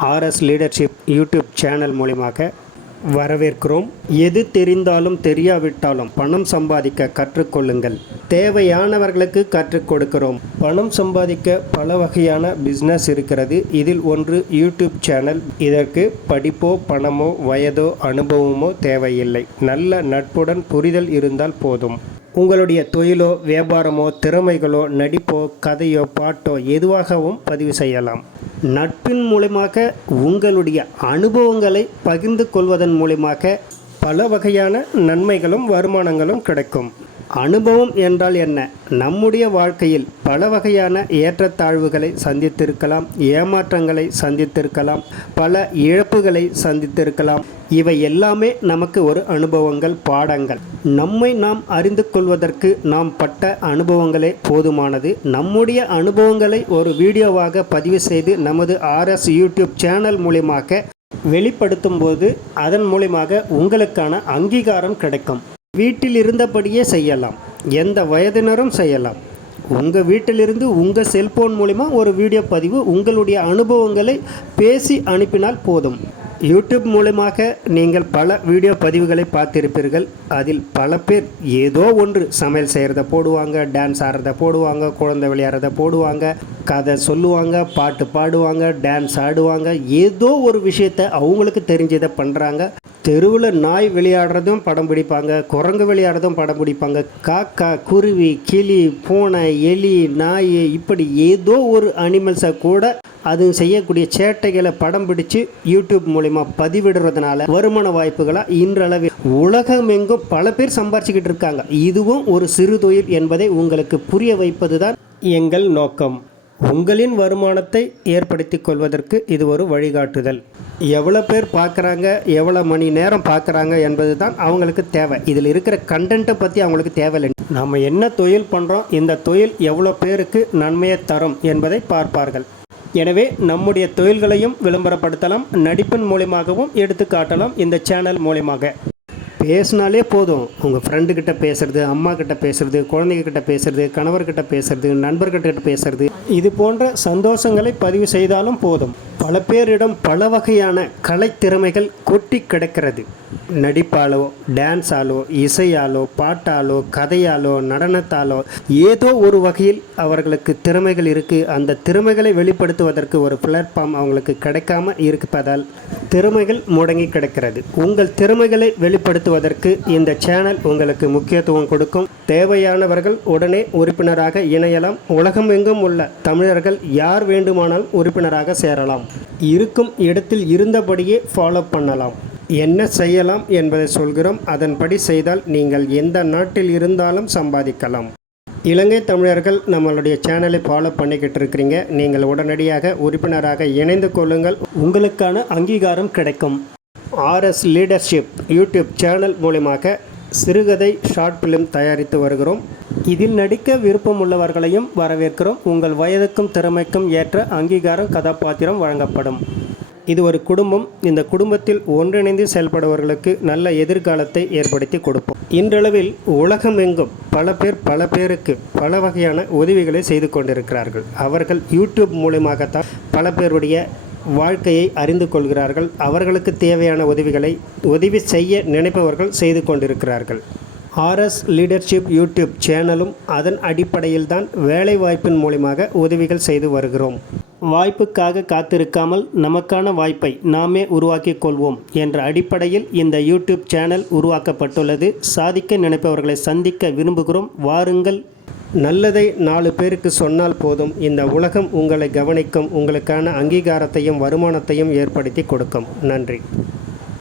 RS leadership YouTube channel மூலிமாக வரவேற்கிறோம். எது தெரிந்தாலும் தெரியாவிட்டாலும் பணம் சம்பாதிக்க கற்றுக்கொள்ளுங்கள். தேவையானவர்களுக்கு கற்றுக் கொடுக்கிறோம். பணம் சம்பாதிக்க பல வகையான பிஸ்னஸ் இருக்கிறது. இதில் ஒன்று யூடியூப் சேனல். இதற்கு படிப்போ பணமோ வயதோ அனுபவமோ தேவையில்லை. நல்ல நட்புடன் புரிதல் இருந்தால் போதும். உங்களுடைய தொழிலோ வியாபாரமோ திறமைகளோ நடிப்போ கதையோ பாட்டோ எதுவாகவும் பதிவு செய்யலாம். நட்பின் மூலமாக உங்களுடைய அனுபவங்களை பகிர்ந்து கொள்வதன் மூலமாக பல வகையான நன்மைகளும் வருமானங்களும் கிடைக்கும். அனுபவம் என்றால் என்ன? நம்முடைய வாழ்க்கையில் பல வகையான ஏற்றத்தாழ்வுகளை சந்தித்திருக்கலாம் ஏமாற்றங்களை சந்தித்திருக்கலாம் பல இழப்புகளை சந்தித்திருக்கலாம். இவை எல்லாமே நமக்கு ஒரு அனுபவங்கள் பாடங்கள். நம்மை நாம் அறிந்து கொள்வதற்கு நாம் பட்ட அனுபவங்களே போதுமானது. நம்முடைய அனுபவங்களை ஒரு வீடியோவாக பதிவு செய்து நமது ஆர்எஸ் யூடியூப் சேனல் மூலியமாக வெளிப்படுத்தும் போது அதன் மூலியமாக உங்களுக்கான அங்கீகாரம் கிடைக்கும். வீட்டில் இருந்தபடியே செய்யலாம். எந்த வயதினரும் செய்யலாம். உங்கள் வீட்டிலிருந்து உங்கள் செல்போன் மூலிமா ஒரு வீடியோ பதிவு உங்களுடைய அனுபவங்களை பேசி அனுப்பினால் போதும். யூடியூப் மூலமாக நீங்கள் பல வீடியோ பதிவுகளை பார்த்திருப்பீர்கள். அதில் பல பேர் ஏதோ ஒன்று சமையல் செய்கிறத போடுவாங்க டான்ஸ் ஆடுறத போடுவாங்க குழந்தை விளையாடுறத போடுவாங்க கதை சொல்லுவாங்க பாட்டு பாடுவாங்க டான்ஸ் ஆடுவாங்க ஏதோ ஒரு விஷயத்தை அவங்களுக்கு தெரிஞ்சதை பண்ணுறாங்க தெருவில் நாய் விளையாடுறதும் படம் பிடிப்பாங்க குரங்கு விளையாடுறதும் படம் பிடிப்பாங்க. காக்கா குருவி கிளி பூனை எலி நாய் இப்படி ஏதோ ஒரு அனிமல்ஸை கூட அது செய்யக்கூடிய சேட்டைகளை படம் பிடிச்சு யூடியூப் மூலிமா பதிவிடுறதுனால வருமான வாய்ப்புகளாக இன்றளவில் உலகமெங்கும் பல பேர் சம்பாரிச்சுக்கிட்டு இருக்காங்க. இதுவும் ஒரு சிறு தொழில் என்பதை உங்களுக்கு புரிய வைப்பது தான் எங்கள் நோக்கம். உங்களின் வருமானத்தை ஏற்படுத்தி கொள்வதற்கு இது ஒரு வழிகாட்டுதல். எவ்வளோ பேர் பார்க்குறாங்க எவ்வளோ மணி நேரம் பார்க்குறாங்க என்பது தான் அவங்களுக்கு தேவை. இதில் இருக்கிற கண்டென்ட்டை பற்றி அவங்களுக்கு தேவையில்லை. நம்ம என்ன தொழில் பண்ணுறோம் இந்த தொழில் எவ்வளோ பேருக்கு நன்மையை தரும் என்பதை பார்ப்பார்கள். எனவே நம்முடைய தொழில்களையும் விளம்பரப்படுத்தலாம் நடிப்பின் மூலியமாகவும் எடுத்து காட்டலாம் இந்த சேனல் மூலியமாக. பேசினாலே போதும். உங்கள் ஃப்ரெண்டுக்கிட்ட பேசுறது அம்மா கிட்ட பேசுறது குழந்தைகிட்ட பேசுறது கணவர்கிட்ட பேசுறது நண்பர்கிட்ட பேசுறது இது போன்ற சந்தோஷங்களை பதிவு செய்தாலும் போதும். பல பேரிடம் பல வகையான கலைத்திறமைகள் கொட்டி கிடக்கிறது. நடிப்பாலோ டான்ஸாலோ இசையாலோ பாட்டாலோ கதையாலோ நடனத்தாலோ ஏதோ ஒரு வகையில் அவர்களுக்கு திறமைகள் இருக்குது அந்த திறமைகளை வெளிப்படுத்துவதற்கு ஒரு பிளாட்ஃபார்ம் அவங்களுக்கு கிடைக்காம இருப்பதால் திறமைகள் முடங்கி கிடக்கிறது. உங்கள் திறமைகளை வெளிப்படுத்துவதற்கு இந்த சேனல் உங்களுக்கு முக்கியத்துவம் கொடுக்கும். தேவையானவர்கள் உடனே உறுப்பினராக இணையலாம். உலகமெங்கும் உள்ள தமிழர்கள் யார் வேண்டுமானால் உறுப்பினராக சேரலாம். இருக்கும் இடத்தில் இருந்தபடியே ஃபாலோ பண்ணலாம். என்ன செய்யலாம் என்பதை சொல்கிறோம். அதன்படி செய்தால் நீங்கள் எந்த நாட்டில் இருந்தாலும் சம்பாதிக்கலாம். இலங்கை தமிழர்கள் நம்மளுடைய சேனலை ஃபாலோ பண்ணிக்கிட்டு இருக்கிறீங்க. நீங்கள் உடனடியாக உறுப்பினராக இணைந்து கொள்ளுங்கள். உங்களுக்கான அங்கீகாரம் கிடைக்கும். ஆர்எஸ் லீடர்ஷிப் யூடியூப் சேனல் மூலமாக சிறுகதை ஷார்ட் ஃபிலிம் தயாரித்து வருகிறோம். இதில் நடிக்க விருப்பம் உள்ளவர்களையும் வரவேற்கிறோம். உங்கள் வயதுக்கும் திறமைக்கும் ஏற்ற அங்கீகாரம் கதாபாத்திரம் வழங்கப்படும். இது ஒரு குடும்பம். இந்த குடும்பத்தில் ஒன்றிணைந்து செயல்படுபவர்களுக்கு நல்ல எதிர்காலத்தை ஏற்படுத்தி கொடுப்போம். இன்றளவில் உலகமெங்கும் பல பேர் பல பேருக்கு பல வகையான உதவிகளை செய்து கொண்டிருக்கிறார்கள். அவர்கள் யூடியூப் மூலமாகத்தான் பல பேருடைய வாழ்க்கையை அறிந்து கொள்கிறார்கள். அவர்களுக்கு தேவையான உதவிகளை உதவி செய்ய நினைப்பவர்கள் செய்து கொண்டிருக்கிறார்கள். ஆர்எஸ் லீடர்ஷிப் யூடியூப் சேனலும் அதன் அடிப்படையில் தான் வேலைவாய்ப்பின் மூலியமாக உதவிகள் செய்து வருகிறோம். வாய்ப்புக்காக காத்திருக்காமல் நமக்கான வாய்ப்பை நாமே உருவாக்கிக் கொள்வோம் என்ற அடிப்படையில் இந்த யூடியூப் சேனல் உருவாக்கப்பட்டுள்ளது. சாதிக்க நினைப்பவர்களை சந்திக்க விரும்புகிறோம். வாருங்கள். நல்லதை நாலு பேருக்கு சொன்னால் போதும். இந்த உலகம் உங்களை கவனிக்கும். உங்களுக்கான அங்கீகாரத்தையும் வருமானத்தையும் ஏற்படுத்தி கொடுக்கும். நன்றி.